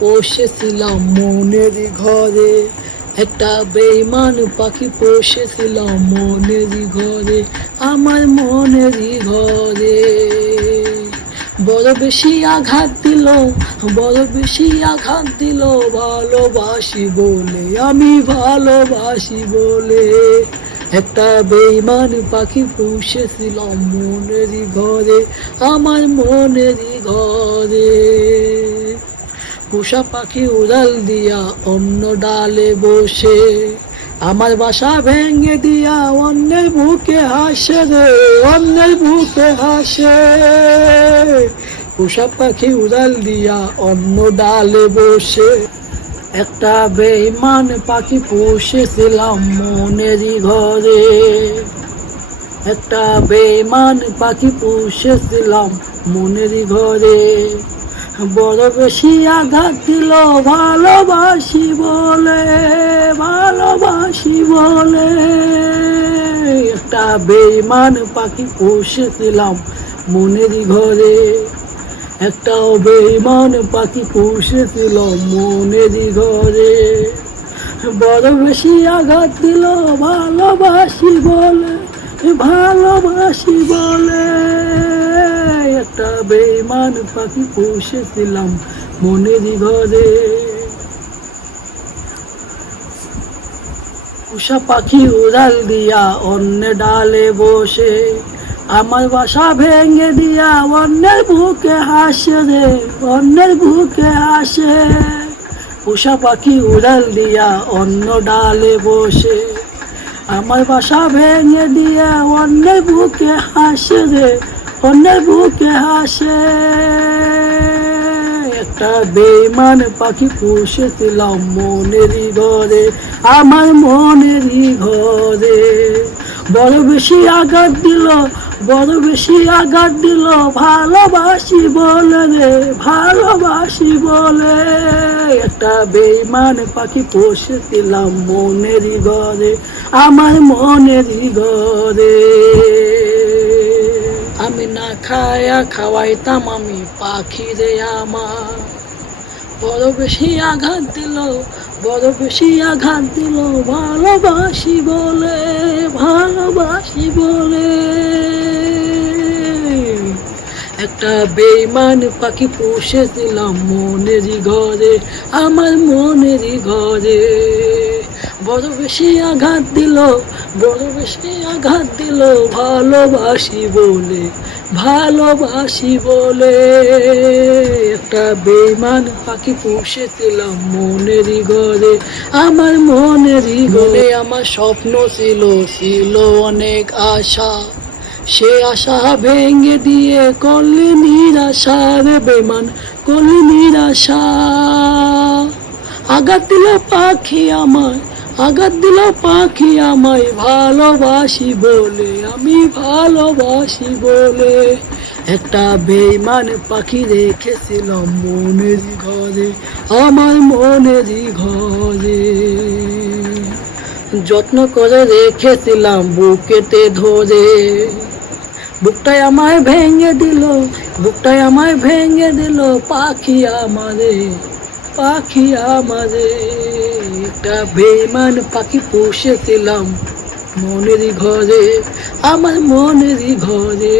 পোষেছিলাম মনের ঘরে, একটা বেইমান পাখি পোষেছিলাম মনের ঘরে, আমার মনের ঘরে। বড় বেশি আঘাত দিল, বড় বেশি আঘাত দিল, ভালোবাসি বলে, আমি ভালোবাসি বলে। একটা বেইমান পাখি পুষেছিলাম মনের ঘরে, আমার মনের ঘরে। পোষা পাখি উড়াল দিয়া অন্য ডালে বসে, আমার বাসা ভেঙে দিয়া অন্যের বুকে হাসে রে, অন্যের বুকে হাসে। পোষা পাখি উড়াল দিয়া অন্য ডালে বসে, একটা বেইমান পাখি পুষেছিলাম মনেরই ঘরে। একটা বেইমান পাখি পুষেছিলাম মনেরই ঘরে। বড় বেশি আঘাত দিল, ভালোবাসি বলে, ভালোবাসি বলে। একটা বেইমান পাখি পুষেছিলাম মনেরই ঘরে। একটা বেইমান পাখি পুষেছিলাম মনেরই ঘরে। বড় বেশি আঘাত দিল, ভালোবাসি বলে, ভালোবাসি বলে। একটা বেইমান পাখি পুষেছিলাম মনেরই ঘরে। পোষা পাখি উড়াল দিয়া অন্য ডালে বসে, আমার বাসা ভেঙে দিয়া অন্যের বুকে হাসে রে, অন্যের বুকে হাসে। পোষা পাখি উড়াল দিয়া অন্য ডালে বসে, আমার বাসা ভেঙে দিয়া অন্যের বুকে হাসে রে, অন্যের বুকে হাসে। একটা বেইমান পাখি পুষেছিলাম মনেরই ঘরে, আমার মনেরই ঘরে। বড় বেশি আঘাত দিল, বড় বেশি আঘাত দিল, ভালোবাসি বলে রে, ভালোবাসি বলে। একটা বেইমান পাখি পুষেছিলাম মনেরই ঘরে, আমার মনেরই ঘরে। আমি না খায়া খাওয়াইতাম আমি পাখি রে আমার। বড় বেশি আঘাত দিল, বড় বেশি আঘাত দিল, ভালোবাসি বলে, ভালোবাসি বলে। একটা বেইমান পাখি পুষেছিলাম মনেরই ঘরে, আমার মনেরই ঘরে। বড় বেশি আঘাত দিল, বড় বেশি আঘাত দিল, ভালোবাসি বলে, ভালোবাসি বলে। একটা বেইমান পাখি পুষেছিলাম মনেরই ঘরে, আমার মনেরই ঘরে। আমার স্বপ্ন ছিল, ছিল অনেক আশা, সে আশা ভেঙে দিয়ে করলি নিরাশা রে বেমান, করলি নিরাশা। আঘাত দিল পাখি আমায়, আঘাত দিল পাখি আমায়, ভালোবাসি বলে, আমি ভালোবাসি বলে। একটা বেইমান পাখি রেখেছিলাম মনেরই ঘরে, আমার মনেরই ঘরে। যত্ন করে রেখেছিলাম বুকেতে ধরে, বুকটাই আমায় ভেঙে দিল, বুকটাই আমায় ভেঙে দিল পাখি আমারে, পাখি আমারে। একটা বেইমান পাখি পুষেছিলাম মনেরই ঘরে, আমার মনেরই ঘরে।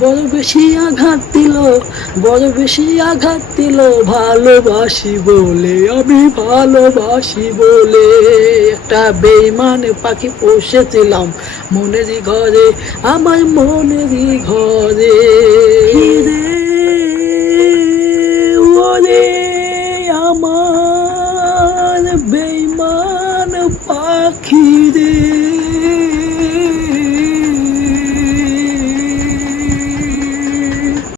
বড় বেশি আঘাত দিল, বড় বেশি আঘাত দিল, ভালোবাসি বলে, আমি ভালোবাসি বলে। একটা বেইমান পাখি পুষেছিলাম মনেরই ঘরে, আমার মনেরই ঘরে। রে ওরে আমার বেইমান পাখি রে।